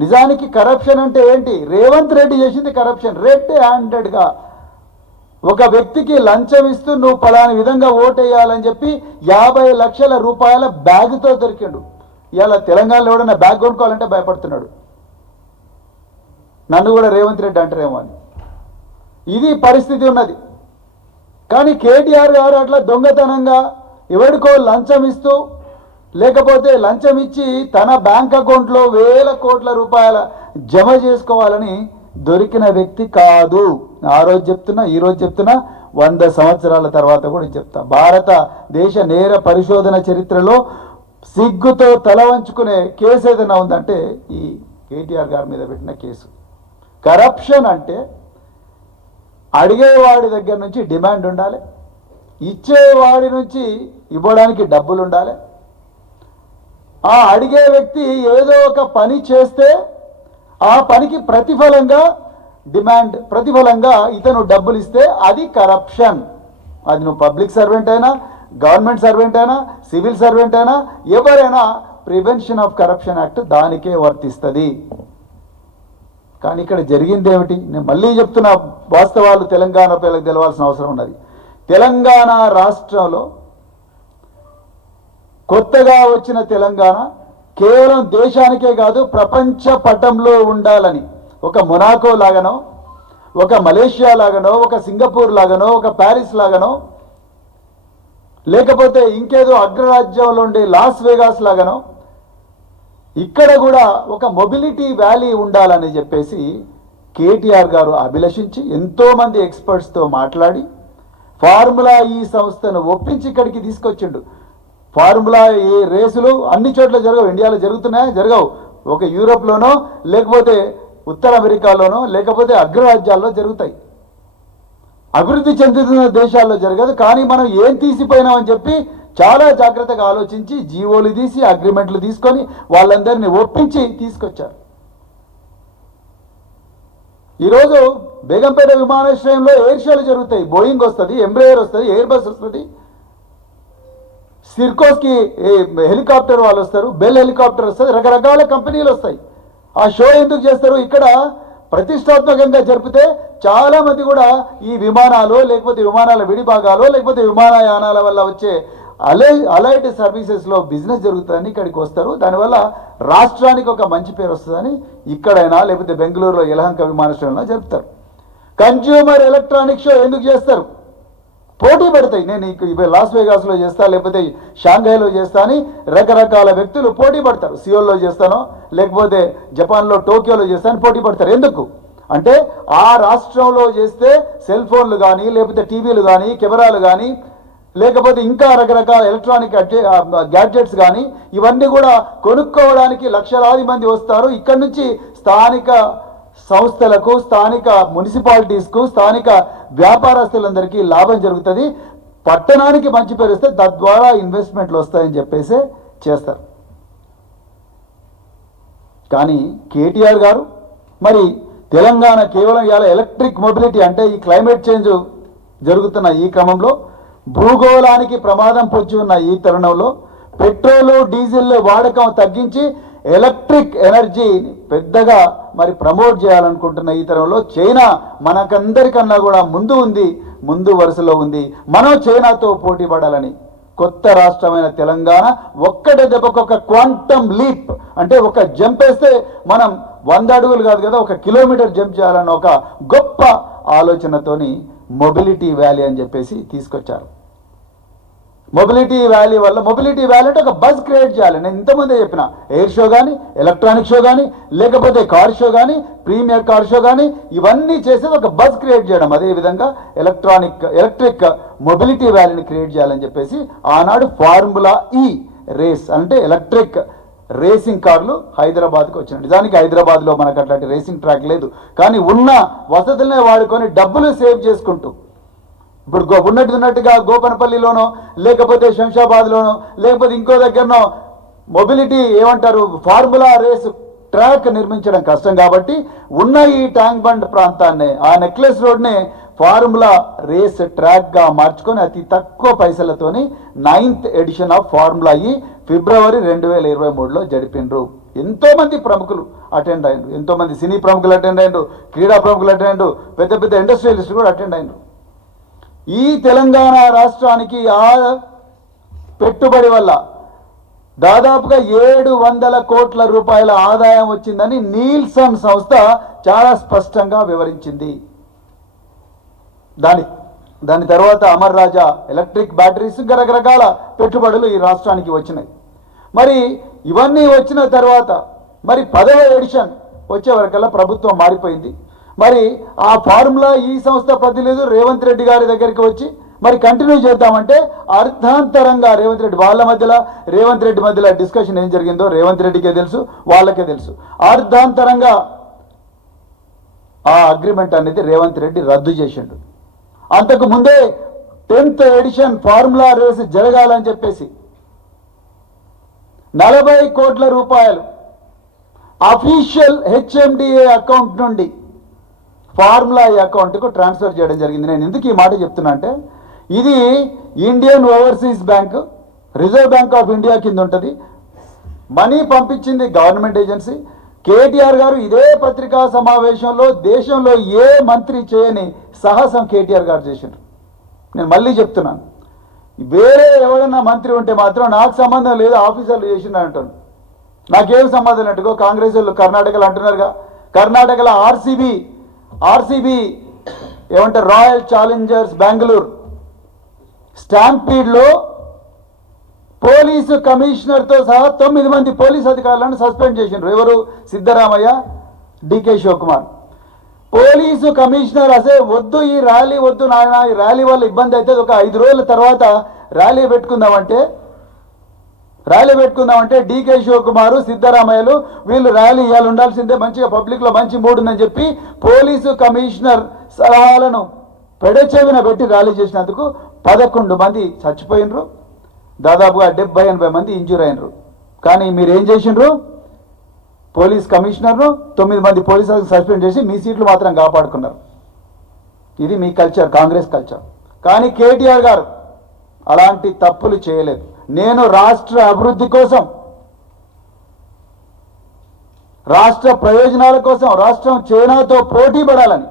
నిజానికి కరప్షన్ అంటే ఏంటి? రేవంత్ రెడ్డి చేసింది కరప్షన్. రెడ్ హ్యాండెడ్గా ఒక వ్యక్తికి లంచం ఇస్తూ నువ్వు పలాని విధంగా ఓటేయాలని చెప్పి 50 లక్షల రూపాయల బ్యాగ్తో దొరికిండు. ఇవాళ తెలంగాణలో ఎవడన్నా బ్యాగ్ కొనుక్కోవాలంటే భయపడుతున్నాడు. నన్ను కూడా రేవంత్ రెడ్డి అంటారేమో అని. ఇది పరిస్థితి ఉన్నది. కానీ కేటీఆర్ గారు అట్లా దొంగతనంగా ఎవరికో లంచం ఇస్తూ, లేకపోతే లంచం ఇచ్చి తన బ్యాంక్ అకౌంట్లో వేల కోట్ల రూపాయల జమ చేసుకోవాలని దొరికిన వ్యక్తి కాదు. ఆ రోజు చెప్తున్నా, ఈరోజు చెప్తున్నా, 100 సంవత్సరాల తర్వాత కూడా చెప్తా. భారతదేశ నేర పరిశోధన చరిత్రలో సిగ్గుతో తల వంచుకునే కేసు ఏదైనా ఉందంటే ఈ కేటీఆర్ గారి మీద పెట్టిన కేసు. కరప్షన్ అంటే అడిగేవాడి దగ్గర నుంచి డిమాండ్ ఉండాలి, ఇచ్చేవాడి నుంచి ఇవ్వడానికి డబ్బులు ఉండాలి. ఆ అడిగే వ్యక్తి ఏదో ఒక పని చేస్తే ఆ పనికి ప్రతిఫలంగా ఇతను డబ్బులు ఇస్తే అది కరప్షన్. అది నువ్వు పబ్లిక్ సర్వెంట్ అయినా, గవర్నమెంట్ సర్వెంట్ అయినా, సివిల్ సర్వెంట్ అయినా, ఎవరైనా ప్రివెన్షన్ ఆఫ్ కరప్షన్ యాక్ట్ దానికే వర్తిస్తుంది. కానీ ఇక్కడ జరిగింది ఏమిటి? నేను మళ్ళీ చెప్తున్నా, వాస్తవాలు తెలంగాణ ప్రజలకు తెలవాల్సిన అవసరం ఉన్నది. తెలంగాణ రాష్ట్రంలో కొత్తగా వచ్చిన తెలంగాణ కేవలం దేశానికే కాదు ప్రపంచ పటంలో ఉండాలని ఒక మొనాకో లాగానో, ఒక మలేషియా లాగానో, ఒక సింగపూర్ లాగానో, ఒక ప్యారిస్ లాగానో, లేకపోతే ఇంకేదో అగ్రరాజ్యంలో ఉండే లాస్ వేగాస్ లాగానో ఇక్కడ కూడా ఒక మొబిలిటీ వ్యాలీ ఉండాలని చెప్పేసి కేటీఆర్ గారు అభిలషించి ఎంతోమంది ఎక్స్పర్ట్స్తో మాట్లాడి ఫార్ములా ఈ సంస్థను ఒప్పించి ఇక్కడికి తీసుకొచ్చిండు. ఫార్ములా ఈ రేసులు అన్ని చోట్ల జరగవు. ఇండియాలో జరుగుతున్నాయా? జరగవు. ఒక యూరోప్లోనో, లేకపోతే ఉత్తర అమెరికాలోనో, లేకపోతే అగ్రరాజ్యాల్లో జరుగుతాయి. అభివృద్ధి చెందుతున్న దేశాల్లో జరగదు. కానీ మనం ఏం తీసిపోయినామని చెప్పి చాలా జాగ్రత్తగా ఆలోచించి జీవోలు తీసి అగ్రిమెంట్లు తీసుకొని వాళ్ళందరినీ ఒప్పించి తీసుకొచ్చారు. ఈరోజు బేగంపేట విమానాశ్రయంలో ఎయిర్ షోలు జరుగుతాయి. బోయింగ్ వస్తుంది, ఎంబ్రేయర్ వస్తుంది, ఎయిర్ బస్ వస్తుంది, సిర్కోస్కి హెలికాప్టర్ వాళ్ళు వస్తారు, బెల్ హెలికాప్టర్ వస్తుంది, రకరకాల కంపెనీలు వస్తాయి. ఆ షో ఎందుకు చేస్తారు? ఇక్కడ ప్రతిష్టాత్మకంగా జరిపితే చాలామంది కూడా ఈ విమానాలు, లేకపోతే విమానాల విడిభాగాలు, లేకపోతే విమానయానాల వల్ల వచ్చే అలైడ్ సర్వీసెస్లో బిజినెస్ జరుగుతుందని ఇక్కడికి వస్తారు. దానివల్ల రాష్ట్రానికి ఒక మంచి పేరు వస్తుందని ఇక్కడైనా, లేకపోతే బెంగళూరులో యలహంక విమానాశ్రయంలో జరుపుతారు. కన్జ్యూమర్ ఎలక్ట్రానిక్ షో ఎందుకు చేస్తారు? పోటీ పడతాయి. నేను ఇవి లాస్ వేగాస్లో చేస్తా, లేకపోతే షాంఘైలో చేస్తా అని రకరకాల వ్యక్తులు పోటీ పడతారు. సియోల్లో చేస్తానో, లేకపోతే జపాన్లో టోక్యోలో చేస్తానని పోటీ పడతారు. ఎందుకు అంటే ఆ రాష్ట్రంలో చేస్తే సెల్ ఫోన్లు కానీ, లేకపోతే టీవీలు కానీ, కెమెరాలు కానీ, లేకపోతే ఇంకా రకరకాల ఎలక్ట్రానిక్ గ్యాడ్జెట్స్ కానీ ఇవన్నీ కూడా కొనుక్కోవడానికి లక్షలాది మంది వస్తారు. ఇక్కడి నుంచి స్థానిక సంస్థలకు, స్థానిక మున్సిపాలిటీస్కు, స్థానిక వ్యాపారస్తులందరికీ లాభం జరుగుతుంది. పట్టణానికి మంచి పేరు వస్తే తద్వారా ఇన్వెస్ట్మెంట్లు వస్తాయని చెప్పేసి చేస్తారు. కానీ కేటీఆర్ గారు మరి తెలంగాణ కేవలం ఇలా ఎలక్ట్రిక్ మొబిలిటీ అంటే ఈ క్లైమేట్ చేంజ్ జరుగుతున్న ఈ క్రమంలో, భూగోళానికి ప్రమాదం పొంచి ఉన్న ఈ తరుణంలో పెట్రోలు, డీజిల్ వాడకం తగ్గించి ఎలక్ట్రిక్ ఎనర్జీ పెద్దగా మరి ప్రమోట్ చేయాలనుకుంటున్న ఈ తరంలో చైనా మనకందరికన్నా కూడా ముందు వరుసలో ఉంది. మనం చైనాతో పోటీ పడాలని కొత్త రాష్ట్రమైన తెలంగాణ ఒక్కటే దెబ్బకొక క్వాంటమ్ లీప్ అంటే ఒక జంప్ వేస్తే మనం 100 అడుగులు కాదు కదా, 1 కిలోమీటర్ జంప్ చేయాలన్న ఒక గొప్ప ఆలోచనతోని మొబిలిటీ వ్యాలీ అని చెప్పేసి తీసుకొచ్చారు. మొబిలిటీ వ్యాలీ వల్ల, మొబిలిటీ వ్యాలీ అంటే ఒక బజ్ క్రియేట్ చేయాలి. నేను ఇంతమంది చెప్పిన ఎయిర్ షో కానీ, ఎలక్ట్రానిక్ షో కానీ, లేకపోతే కార్ షో కానీ, ప్రీమియర్ కార్ షో కానీ, ఇవన్నీ చేసేది ఒక బజ్ క్రియేట్ చేయడం. అదేవిధంగా ఎలక్ట్రిక్ మొబిలిటీ వ్యాలీని క్రియేట్ చేయాలని చెప్పేసి ఆనాడు ఫార్ములా ఈ రేస్ అంటే ఎలక్ట్రిక్ రేసింగ్ కార్లు హైదరాబాద్కి వచ్చినాయి. నిజానికి హైదరాబాద్లో మనకు అట్లాంటి రేసింగ్ ట్రాక్ లేదు. కానీ ఉన్న వసతులనే వాడుకొని డబ్బులు సేవ్ చేసుకుంటూ ఇప్పుడు ఉన్నట్టుగా గోపనపల్లిలోనో, లేకపోతే శంషాబాద్లోనో, లేకపోతే ఇంకో దగ్గరనో మొబిలిటీ ఏమంటారు ఫార్ములా రేస్ ట్రాక్ నిర్మించడం కష్టం కాబట్టి ఉన్న ఈ ట్యాంక్ బండ్ ప్రాంతాన్ని, ఆ నెక్లెస్ రోడ్ని ఫార్ములా రేస్ ట్రాక్గా మార్చుకొని అతి తక్కువ పైసలతోని 9th ఎడిషన్ ఆఫ్ ఫార్ములా ఈ ఫిబ్రవరి 2023లో జరిపినరు. ఎంతోమంది ప్రముఖులు అటెండ్ అయ్యారు, ఎంతోమంది సినీ ప్రముఖులు అటెండ్ అయ్యారు, క్రీడా ప్రముఖులు అటెండ్ అయ్యారు, పెద్ద పెద్ద ఇండస్ట్రియలిస్టులు కూడా అటెండ్ అయ్యారు. ఈ తెలంగాణ రాష్ట్రానికి ఆ పెట్టుబడి వల్ల దాదాపుగా 700 కోట్ల రూపాయల ఆదాయం వచ్చిందని నీల్సన్ సంస్థ చాలా స్పష్టంగా వివరించింది. దాని తర్వాత అమర్ రాజా ఎలక్ట్రిక్ బ్యాటరీస్ రకరకాల పెట్టుబడులు ఈ రాష్ట్రానికి వచ్చినాయి. మరి ఇవన్నీ వచ్చిన తర్వాత మరి 10వ ఎడిషన్ వచ్చే వరకల్లా ప్రభుత్వం మారిపోయింది. మరి ఆ ఫార్ములా ఈ సంస్థ ప్రతినిధులు రేవంత్ రెడ్డి గారి దగ్గరికి వచ్చి మరి కంటిన్యూ చేద్దామంటే అర్ధాంతరంగా రేవంత్ రెడ్డి మధ్యలో డిస్కషన్ ఏం జరిగిందో రేవంత్ రెడ్డికే తెలుసు, వాళ్ళకే తెలుసు. అర్ధాంతరంగా ఆ అగ్రిమెంట్ అనేది రేవంత్ రెడ్డి రద్దు చేసిండు. అంతకు ముందే 10th ఎడిషన్ ఫార్ములా రేసు జరగాలని చెప్పేసి 40 కోట్ల రూపాయలు అఫీషియల్ హెచ్ఎండిఏ అకౌంట్ నుండి ఫార్ములా ఈ అకౌంట్కు ట్రాన్స్ఫర్ చేయడం జరిగింది. నేను ఎందుకు ఈ మాట చెప్తున్నా అంటే ఇది Indian overseas bank, reserve bank of India కింద ఉంటుంది. మనీ పంపించింది గవర్నమెంట్ ఏజెన్సీ. కేటీఆర్ గారు ఇదే పత్రికా సమావేశంలో దేశంలో ఏ మంత్రి చేయని సాహసం కేటీఆర్ గారు చేశారు. నేను మళ్ళీ చెప్తున్నాను, వేరే ఎవరైనా మంత్రి ఉంటే మాత్రం నాకు సంబంధం లేదు, ఆఫీసర్లు చేసిన అంటాను. నాకేం సంబంధం అంటుకో కాంగ్రెస్ వాళ్ళు కర్ణాటకలో అంటున్నారుగా, కర్ణాటకలో ఆర్సీబీ ఏమంటారు రాయల్ ఛాలెంజర్స్ బెంగళూరు స్టాంపీడ్లో పోలీసు కమిషనర్తో సహా 9 మంది పోలీసు అధికారులను సస్పెండ్ చేసిండ్రు. ఎవరు? సిద్ధరామయ్య, డికే శివకుమార్. పోలీసు కమిషనర్ అసే వద్దు, ఈ ర్యాలీ వద్దు నాయన, ఈ ర్యాలీ వల్ల ఇబ్బంది అవుతుంది, ఒక 5 రోజుల తర్వాత ర్యాలీ పెట్టుకుందామంటే డికే శివకుమారు, సిద్ధరామయ్యలు వీళ్ళు ర్యాలీ ఇవాళ ఉండాల్సిందే, మంచిగా పబ్లిక్లో మంచి మూడ్ ఉందని చెప్పి పోలీసు కమిషనర్ సలహాలను పెడచెవిన పెట్టి ర్యాలీ చేసినందుకు 11 మంది చచ్చిపోయినరు, దాదాపుగా 70-80 మంది ఇంజూర్ అయినరు. కానీ మీరు ఏం చేసిండ్రు? పోలీస్ కమిషనర్ను 9 మంది పోలీసులను సస్పెండ్ చేసి మీ సీట్లు మాత్రం కాపాడుకున్నారు. ఇది మీ కల్చర్, కాంగ్రెస్ కల్చర్. కానీ కేటీఆర్ గారు అలాంటి తప్పులు చేయలేదు. నేను రాష్ట్ర అభివృద్ధి కోసం, రాష్ట్ర ప్రయోజనాల కోసం, రాష్ట్రం చైనాతో పోటీ పడాలని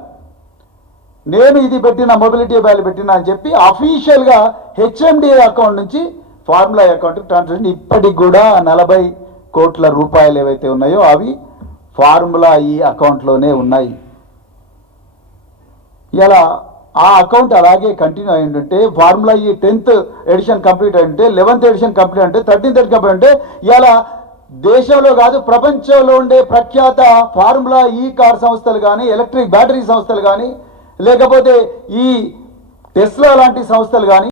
నేను ఇది పెట్టిన మొబిలిటీ వ్యాల్యూ పెట్టినా అని చెప్పి అఫీషియల్గా హెచ్ఎండిఏ అకౌంట్ నుంచి ఫార్ములా అకౌంట్కి ట్రాన్స్ఫర్. ఇప్పటికి కూడా 40 కోట్ల రూపాయలు ఏవైతే ఉన్నాయో అవి ఫార్ములా ఈ అకౌంట్లోనే ఉన్నాయి. ఇలా ఆ అకౌంట్ అలాగే కంటిన్యూ అయి ఉంటే ఫార్ములా ఈ 10th ఎడిషన్ కంప్లీట్ అయి ఉంటే 11th ఎడిషన్ కంప్లీట్ అంటే 13th ఎడిషన్ కంప్లీట్ అంటే ఇలా దేశంలో కాదు ప్రపంచంలో ఉండే ప్రఖ్యాత ఫార్ములా ఈ కార్ సంస్థలు కానీ, ఎలక్ట్రిక్ బ్యాటరీ సంస్థలు కానీ, లేకపోతే ఈ టెస్లా లాంటి సంస్థలు కానీ